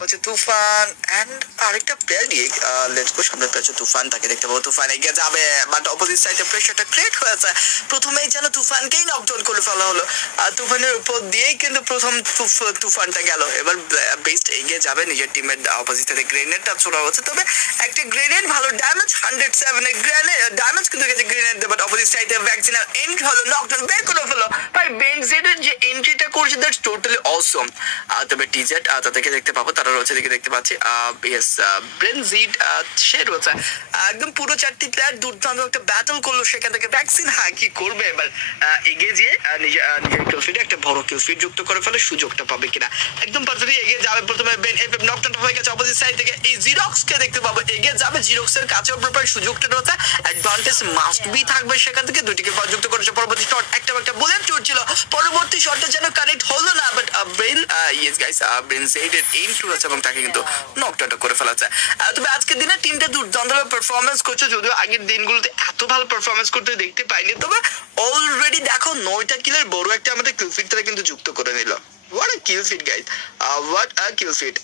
হচ্ছে তুফান এন্ড আরেকটা প্লেয়ার গিয়ে লেটস গো সামনে পেয়েছে তুফান, তাকে দেখতে পাবো তুফান এগিয়ে যাবে, বাট অপোজিট সাইডে প্রেশারটা ক্রিয়েট হয়েছে। প্রথমেই যেন তুফানকেই নকডাউন করে ফেলা হলো, আর তুফানের উপর দিয়েই কিন্তু প্রথম তুফানটা গেল। এবার বেস্ট এগিয়ে যাবে, নিজের টিমের অপোজিট সাইডে গ্রেনেডটা ছোড়া হচ্ছে, তবে একটা গ্রেনেড ভালো ড্যামেজ 107 এর গ্রেনেড ড্যামেজ কিন্তু গেছে গ্রেনেড দিয়ে, বাট অপোজিট সাইডে ভ্যাকসিনার এন্ড হলো, নকডাউন বের করে ফেলো। ভাই বেনজেডের যে এন্ট্রিটা করছে দ্যাটস টোটালি অসম। তবে টিজেড তাদেরকে দেখতে পাবো, তারা রয়েছে দিকে দেখতে পাচ্ছি। ইয়েস ব্রেনজিড সে রয়েছে একদম পুরো 4টি প্লেয়ার দুর্দান্ত একটা ব্যাটল করলো, সেখান থেকে ভ্যাকসিন কি করবে এবার এগিয়ে যেয়ে নিজের কিলফিডে একটা বড় কিলফিড যুক্ত করে ফেলে, সুযোগটা পাবে কিনা একদম পারফেক্টলি এগিয়ে যাবে। প্রথমে বেন এফএফ নকডাউন হয়ে গেছে, অপোজিট সাইড থেকে এই জিরক্সকে দেখতে পাবো এগিয়ে যাবে, জিরক্সের কাছেও প্রপার সুযোগটা রয়েছে, অ্যাডভান্টেজ মাস্ট বি থাকবে সেখান থেকে। দুটিকে যুক্ত করেছে, পরবর্তী শট একটা বুলেট চড়ছিল, পরবর্তী শটটা যেন কানেক্ট হলো না, but brain yes guys brain জেডের এইম টু আছে এবং তাকে কিন্তু নকডাউন করে ফেলা যায়। তবে আজকের দিনে টিমটা দুর্দান্ত পারফরমেন্স করছে, যদিও আগের দিনগুলোতে এত ভালো পারফরমেন্স করতে দেখতে পাইনি, তবে অলরেডি দেখো 9টা কিলের বড় একটা আমাদের কিলফিট তারা কিন্তু যুক্ত করে নিল। What a kill fit guys, what a kill fit.